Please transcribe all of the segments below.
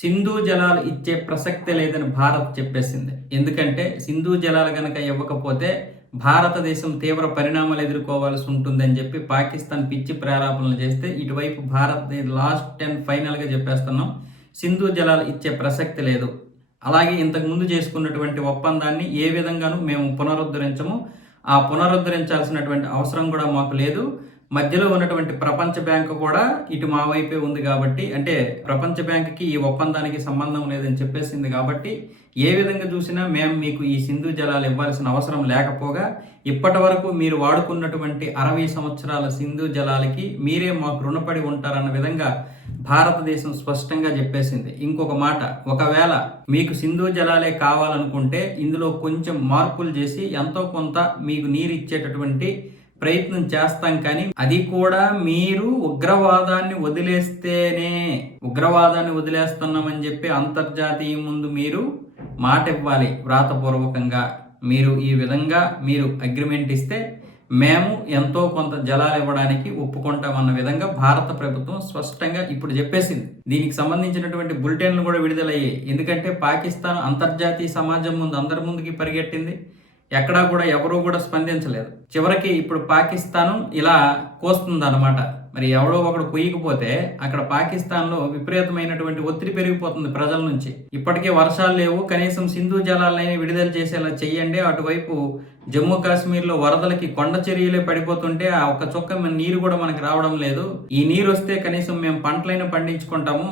సింధు జలాలు ఇచ్చే ప్రసక్తే లేదని భారత్ చెప్పేసింది. ఎందుకంటే సింధు జలాలు గనక ఇవ్వకపోతే భారతదేశం తీవ్ర పరిణామాలు ఎదుర్కోవాల్సి ఉంటుందని చెప్పి పాకిస్తాన్ పిచ్చి ప్రేరేపణలు చేస్తే, ఇటువైపు భారత్ లాస్ట్ అండ్ ఫైనల్గా చెప్పేస్తున్నాం, సింధు జలాలు ఇచ్చే ప్రసక్తి లేదు. అలాగే ఇంతకుముందు చేసుకున్నటువంటి ఒప్పందాన్ని ఏ విధంగానూ మేము పునరుద్ధరించము. ఆ పునరుద్ధరించాల్సినటువంటి అవసరం కూడా మాకు లేదు. మధ్యలో ఉన్నటువంటి ప్రపంచ బ్యాంకు కూడా ఇటు మా వైపే ఉంది కాబట్టి, అంటే ప్రపంచ బ్యాంకుకి ఈ ఒప్పందానికి సంబంధం లేదని చెప్పేసింది కాబట్టి, ఏ విధంగా చూసినా మేము మీకు ఈ సింధు జలాలు ఇవ్వాల్సిన అవసరం లేకపోగా, ఇప్పటి వరకు మీరు వాడుకున్నటువంటి 60 సంవత్సరాల సింధు జలాలకి మీరే మాకు రుణపడి ఉంటారన్న విధంగా భారతదేశం స్పష్టంగా చెప్పేసింది. ఇంకొక మాట, ఒకవేళ మీకు సింధు జలాలే కావాలనుకుంటే ఇందులో కొంచెం మార్పులు చేసి ఎంతో కొంత మీకు నీరు ఇచ్చేటటువంటి ప్రయత్నం చేస్తాం, కానీ అది కూడా మీరు ఉగ్రవాదాన్ని వదిలేస్తున్నామని చెప్పి అంతర్జాతీయ ముందు మీరు మాట ఇవ్వాలి. వ్రాతపూర్వకంగా మీరు ఈ విధంగా మీరు అగ్రిమెంట్ ఇస్తే మేము ఎంతో కొంత జలాలు ఇవ్వడానికి ఒప్పుకుంటామన్న విధంగా భారత ప్రభుత్వం స్పష్టంగా ఇప్పుడు చెప్పేసింది. దీనికి సంబంధించినటువంటి బులెటిన్లు కూడా విడుదలయ్యాయి. ఎందుకంటే పాకిస్తాన్ అంతర్జాతీయ సమాజం ముందు అందరి ముందుకి పరిగెట్టింది. ఎక్కడా కూడా ఎవరూ కూడా స్పందించలేదు. చివరికి ఇప్పుడు పాకిస్తాను ఇలా కోస్తుందన్నమాట. మరి ఎవడో ఒకడు కొయ్యకపోతే అక్కడ పాకిస్తాన్లో విపరీతమైనటువంటి ఒత్తిడి పెరిగిపోతుంది ప్రజల నుంచి. ఇప్పటికే వర్షాలు లేవు, కనీసం సింధు జలాలైనా విడుదల చేసేలా చెయ్యండి. అటువైపు జమ్మూ కాశ్మీర్లో వరదలకి కొండ చర్యలే పడిపోతుంటే ఆ ఒక్క చుక్క నీరు కూడా మనకి రావడం లేదు. ఈ నీరు వస్తే కనీసం మేము పంటలైనా పండించుకుంటాము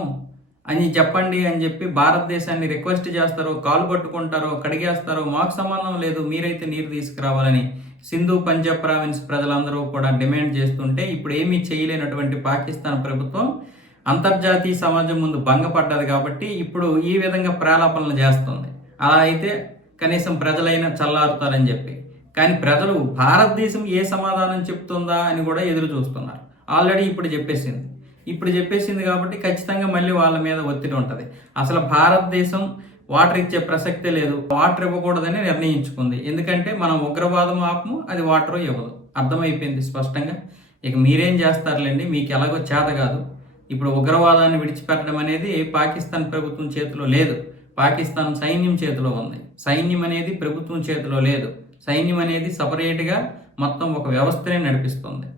అని చెప్పండి అని చెప్పి భారతదేశాన్ని రిక్వెస్ట్ చేస్తారో, కాలు పట్టుకుంటారో, కడిగేస్తారో మాకు సంబంధం లేదు, మీరైతే నీరు తీసుకురావాలని సింధు పంజాబ్ ప్రావిన్స్ ప్రజలందరూ కూడా డిమాండ్ చేస్తుంటే, ఇప్పుడు ఏమీ చేయలేనటువంటి పాకిస్తాన్ ప్రభుత్వం అంతర్జాతీయ సమాజం ముందు భంగపడ్డది కాబట్టి ఇప్పుడు ఈ విధంగా ప్రేలాపనలు చేస్తుంది. అలా అయితే కనీసం ప్రజలైనా చల్లారుతారని చెప్పి. కానీ ప్రజలు భారతదేశం ఏ సమాధానం చెప్తుందా అని కూడా ఎదురు చూస్తున్నారు. ఆల్రెడీ ఇప్పుడు చెప్పేసింది కాబట్టి ఖచ్చితంగా మళ్ళీ వాళ్ళ మీద ఒత్తిడి ఉంటుంది. అసలు భారతదేశం వాటర్ ఇచ్చే ప్రసక్తే లేదు, వాటర్ ఇవ్వకూడదని నిర్ణయించుకుంది. ఎందుకంటే మనం ఉగ్రవాదం ఆపము, అది వాటర్ ఇవ్వదు. అర్థమైపోయింది స్పష్టంగా. ఇక మీరేం చేస్తారులేండి, మీకు ఎలాగో చేత కాదు. ఇప్పుడు ఉగ్రవాదాన్ని విడిచిపెట్టడం అనేది పాకిస్తాన్ ప్రభుత్వం చేతిలో లేదు, పాకిస్తాన్ సైన్యం చేతిలో ఉంది. సైన్యం అనేది ప్రభుత్వం చేతిలో లేదు. సైన్యం అనేది సపరేట్గా మొత్తం ఒక వ్యవస్థనే నడిపిస్తుంది.